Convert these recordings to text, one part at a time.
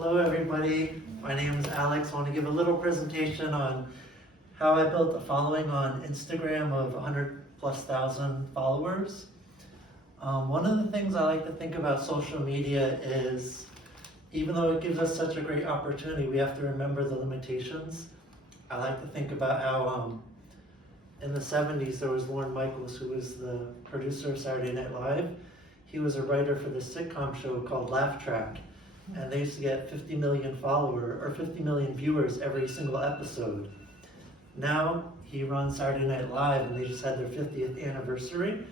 Hello everybody, my name is Alex. I want to give a little presentation on how I built a following on Instagram of 100,000+ followers. One of the things I like to think about social media is, even though it gives us such a great opportunity, we have to remember the limitations. I like to think about how in the 70s there was Lorne Michaels, who was the producer of Saturday Night Live. He was a writer for this sitcom show called Laugh Track, and they used to get 50 million viewers every single episode. Now he runs Saturday Night Live, and they just had their 50th anniversary,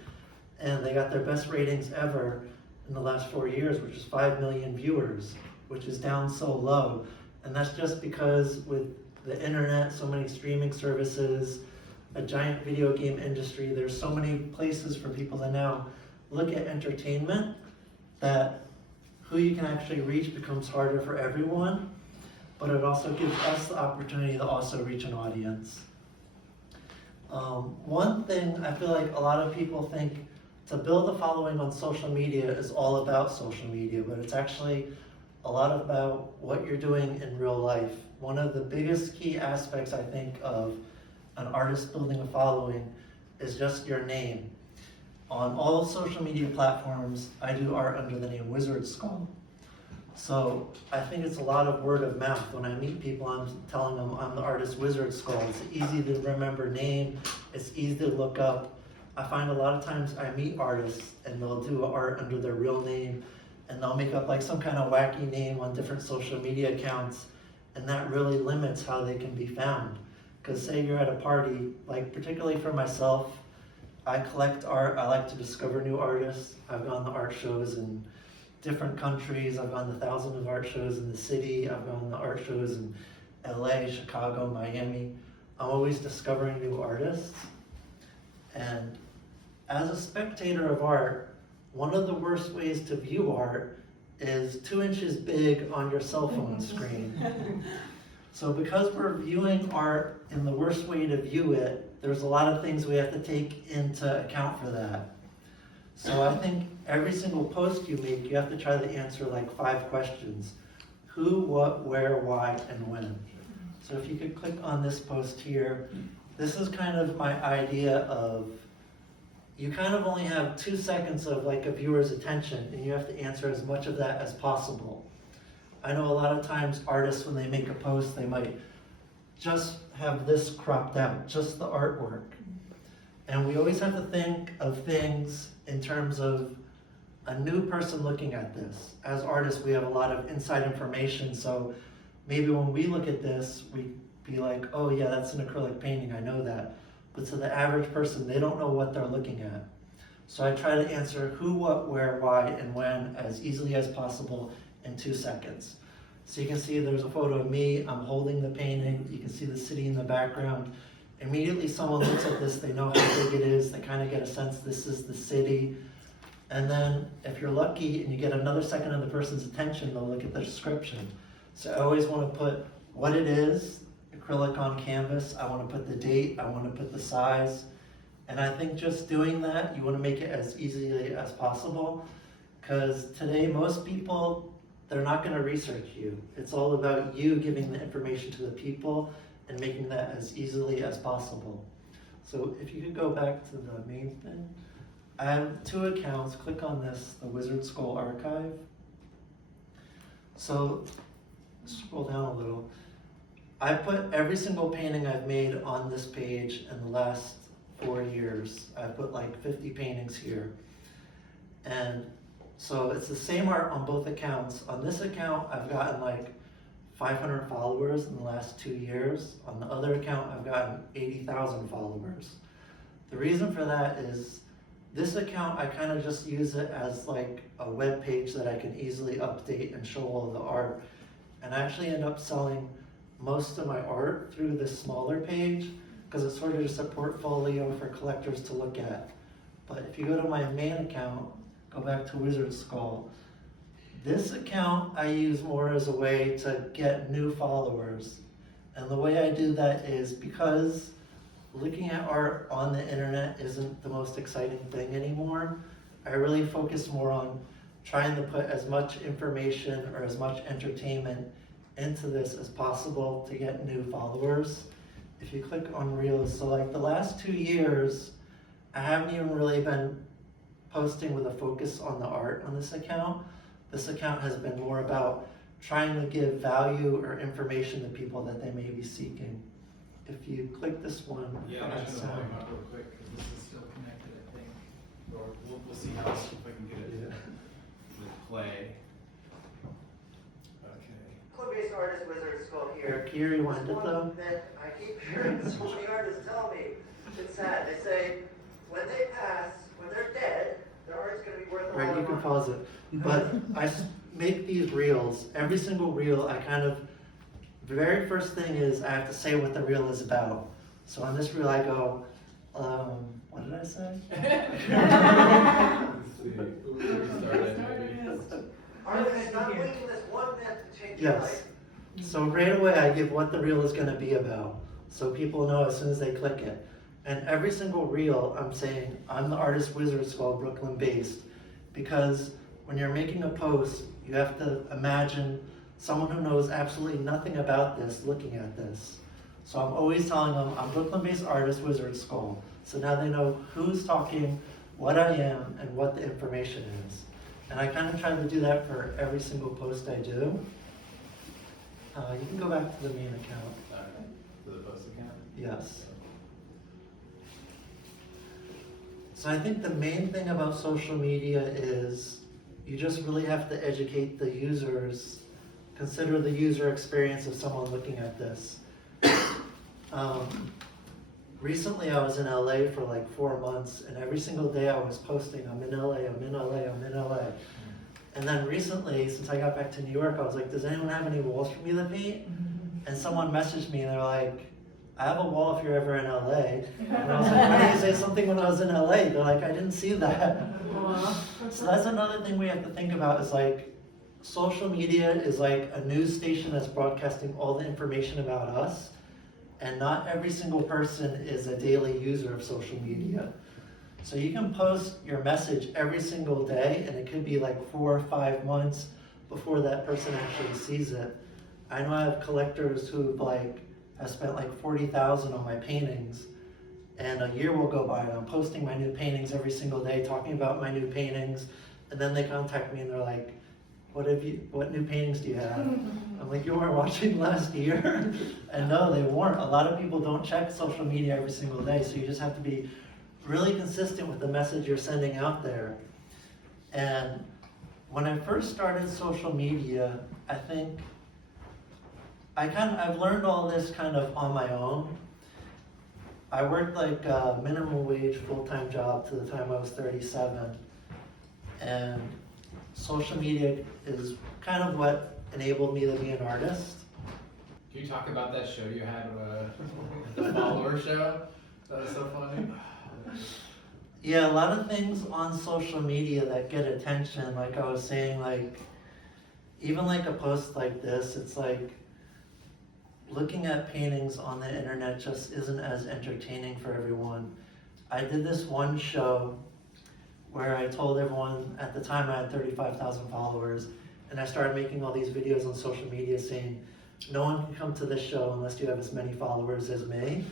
and they got their best ratings ever in the last 4 years, which is 5 million viewers, which is down so low. And that's just because with the internet, so many streaming services, a giant video game industry, there's so many places for people to now look at entertainment that who you can actually reach becomes harder for everyone, but it also gives us the opportunity to also reach an audience. One thing I feel like a lot of people think to build a following on social media is all about social media, but it's actually a lot about what you're doing in real life. One of the biggest key aspects, I think, of an artist building a following is just your name. On all social media platforms, I do art under the name Wizard Skull. So I think it's a lot of word of mouth. When I meet people, I'm telling them I'm the artist Wizard Skull. It's an easy to remember name. It's easy to look up. I find a lot of times I meet artists and they'll do art under their real name, and they'll make up like some kind of wacky name on different social media accounts, and that really limits how they can be found. Because say you're at a party, like particularly for myself, I collect art. I like to discover new artists. I've gone to art shows in different countries. I've gone to thousands of art shows in the city. I've gone to art shows in LA, Chicago, Miami. I'm always discovering new artists. And as a spectator of art, one of the worst ways to view art is 2 inches big on your cell phone screen. So because we're viewing art in the worst way to view it, there's a lot of things we have to take into account for that. So I think every single post you make, you have to try to answer like 5 questions. Who, what, where, why, and when. So if you could click on this post here, this is kind of my idea of, you kind of only have 2 seconds of like a viewer's attention, and you have to answer as much of that as possible. I know a lot of times artists, when they make a post, they might just have this cropped out, just the artwork. And we always have to think of things in terms of a new person looking at this. As artists, we have a lot of inside information, so maybe when we look at this, we be like, oh yeah, that's an acrylic painting, I know that. But to the average person, they don't know what they're looking at. So I try to answer who, what, where, why, and when as easily as possible in 2 seconds. So you can see there's a photo of me, I'm holding the painting, you can see the city in the background. Immediately someone looks at this, they know how big it is, they kind of get a sense this is the city. And then if you're lucky and you get another second of the person's attention, they'll look at the description. So I always want to put what it is, acrylic on canvas, I want to put the date, I want to put the size. And I think just doing that, you want to make it as easily as possible, because today most people, they're not going to research you. It's all about you giving the information to the people and making that as easily as possible. So if you could go back to the main thing. I have 2 accounts. Click on this, the Wizard Skull Archive. So scroll down a little. I put every single painting I've made on this page in the last 4 years. I put like 50 paintings here. And so it's the same art on both accounts. On this account, I've gotten like 500 followers in the last 2 years. On the other account, I've gotten 80,000 followers. The reason for that is this account, I kind of just use it as like a web page that I can easily update and show all the art. And I actually end up selling most of my art through this smaller page because it's sort of just a portfolio for collectors to look at. But if you go to my main account, go back to Wizard Skull. This account I use more as a way to get new followers. And the way I do that is because looking at art on the internet isn't the most exciting thing anymore. I really focus more on trying to put as much information or as much entertainment into this as possible to get new followers. If you click on Reels, so like the last 2 years, I haven't even really been posting with a focus on the art on this account. This account has been more about trying to give value or information to people that they may be seeking. If you click this one, Yeah, I'm just gonna volume up real quick because this is still connected, I think. Or we'll see how if I can get it to play. Okay. Club-based artist Wizard Skull here. Can you rewind it though? That I keep hearing so many artists tell me. It's sad. They say when they pass, when they're dead, their art's gonna be worth a lot of money. Right, you can pause it. But I make these reels. Every single reel, I kind of, the very first thing is I have to say what the reel is about. So on this reel I go, what did I say? Let's see. We started. Artists not waiting this one minute to change your life. So right away I give what the reel is going to be about, so people know as soon as they click it. And every single reel I'm saying, I'm the artist Wizard Skull, Brooklyn based, because when you're making a post, you have to imagine someone who knows absolutely nothing about this looking at this. So I'm always telling them, I'm Brooklyn-based artist Wizard Skull. So now they know who's talking, what I am, and what the information is. And I kind of try to do that for every single post I do. You can go back to the main account. Okay. To the post account? Yes. So I think the main thing about social media is you just really have to educate the users, consider the user experience of someone looking at this. Recently I was in LA for like 4 months, and every single day I was posting, I'm in LA, I'm in LA, I'm in LA. And then recently, since I got back to New York, I was like, does anyone have any walls for me to paint? And someone messaged me and they're like, I have a wall if you're ever in LA. And I was like, why did you say something when I was in LA? They're like, I didn't see that. So that's another thing we have to think about is like, social media is like a news station that's broadcasting all the information about us. And not every single person is a daily user of social media. So you can post your message every single day, and it could be like 4 or 5 months before that person actually sees it. I know I have collectors who have spent like $40,000 on my paintings, and a year will go by and I'm posting my new paintings every single day, talking about my new paintings, and then they contact me and they're like, what new paintings do you have? I'm like, you weren't watching last year? And no, they weren't. A lot of people don't check social media every single day, so you just have to be really consistent with the message you're sending out there. And when I first started social media, I think I've learned all this kind of on my own. I worked like a minimum wage full-time job to the time I was 37. And social media is kind of what enabled me to be an artist. Can you talk about that show you had, the follower show? That was so funny. Yeah, a lot of things on social media that get attention, like I was saying, like, even like a post like this, it's like, looking at paintings on the internet just isn't as entertaining for everyone. I did this one show where I told everyone, at the time I had 35,000 followers, and I started making all these videos on social media saying, no one can come to this show unless you have as many followers as me.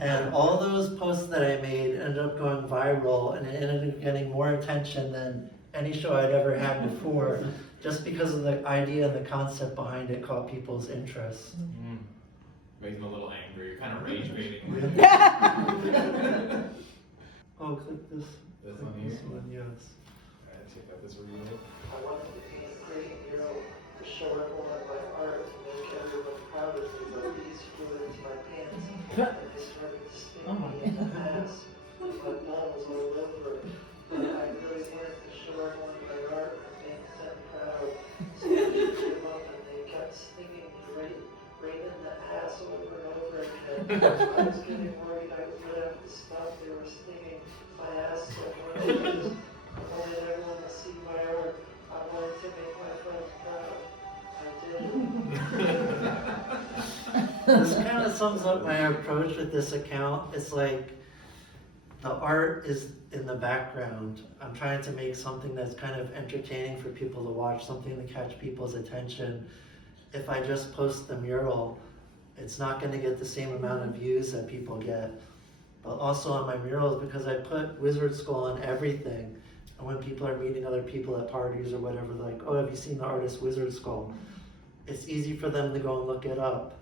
And all those posts that I made ended up going viral, and it ended up getting more attention than any show I'd ever had before, just because of the idea and the concept behind it caught people's interest. Makes me a little angry. You're kind of rage baiting. Oh, click this. This one here? This one, yes. Alright, check out this reel. I wanted to be great, to show everyone my art, to make everyone proud of me, but these flew into my pants, and they started to sting me in the ass. My balls all over. But I really wanted to show everyone my art and make them proud. So I picked them up and they kept stinging me right in the ass over and over again. I was getting worried I would have to stop. They were stinging my ass so much. I wanted everyone to see my art. I wanted to make my friends proud. I did. This kind of sums up my approach with this account. It's like, the art is in the background. I'm trying to make something that's kind of entertaining for people to watch, something to catch people's attention. If I just post the mural, it's not gonna get the same amount of views that people get. But also on my murals, because I put Wizard Skull on everything, and when people are meeting other people at parties or whatever, they're like, oh, have you seen the artist Wizard Skull? It's easy for them to go and look it up.